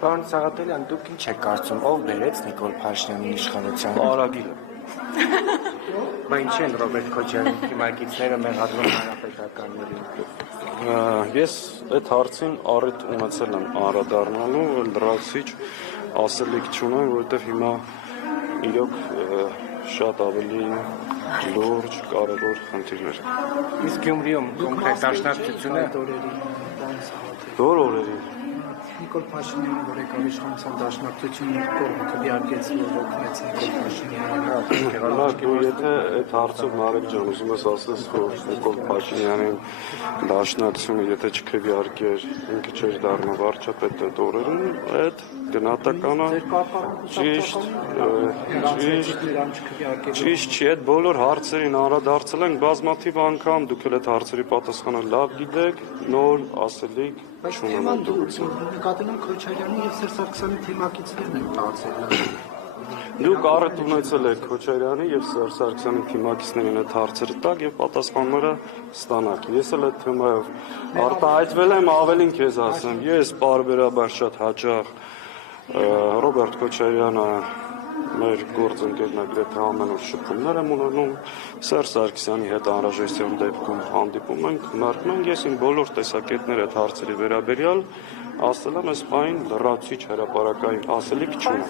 Պարոն Սաղաթելյան, դուք ինչ եք կարծում, ով բերեց Նիկոլ Փաշինյանին իշխանության։ Արագիլը։ Բա ինչի են Ռոբերտ Քոչարյանի թիմակիցները մեղադրում հանրապետականներին։ Ես այդ հարցին առիթ ունեցել եմ անդրադառնալու, լրացիչ ասելիք չունեմ, որովհետև հիմա իրոք շատ ավելի լուրջ, կարևոր խնդիրներ են։ Իսկ Գյումրիում կոնկրետ դաշնակցությունը Որ օրերին Նիկոլ Փաշինյանը, որ եկավ իշխանության դաշնակցությունը կողմը քվեարկեց, որ օգնեց Նիկոլ Փաշինյանին։ Դու եթե այդ հարցով Նարեկ ջան ուզում ես ասես, որ Նիկոլ Փաշինյանին դաշնակցությունը եթե չքվեարկեր, ինքը չէր դառնա վարչապետ այդ օրերին, այդ գնահատականը ճիշտ չի, այդ բոլոր հարցերին անդրադարձել ենք բազմաթիվ անգամ, դուք էլ այդ հարցերի պատասխանը լավ գիտեք, նոր ասելիք չունեմ դուք։ Նկատում եմ Քոչարյանի եւ Սերժ Սարգսյանի թիմակիցներն են տածել։ Դուք առիթ ունեցել եք Քոչարյանի եւ Սերժ Սարգսյանի թիմակիցներին այդ հարցերը տակ եւ պատասխանները ստանաք։ Ես էլ այդ թեմայով արտահայտվել եմ, ավելին քեզ ասեմ, ես բարբերաբար շատ հաճախ Ռոբերտ Քոչարյանը մեր գործընկերն է գրեթե ամեն օր շփումներ եմ ունենում, Սերժ Սարգսյանի հետ անհրաժեշտության դեպքում հանդիպում ենք, քննարկում ենք, ես իմ բոլոր տեսակետները այդ հարցերի վերաբերյալ ասել եմ, այս պահին լրացիչ հրապարակային ասելիք չունեմ։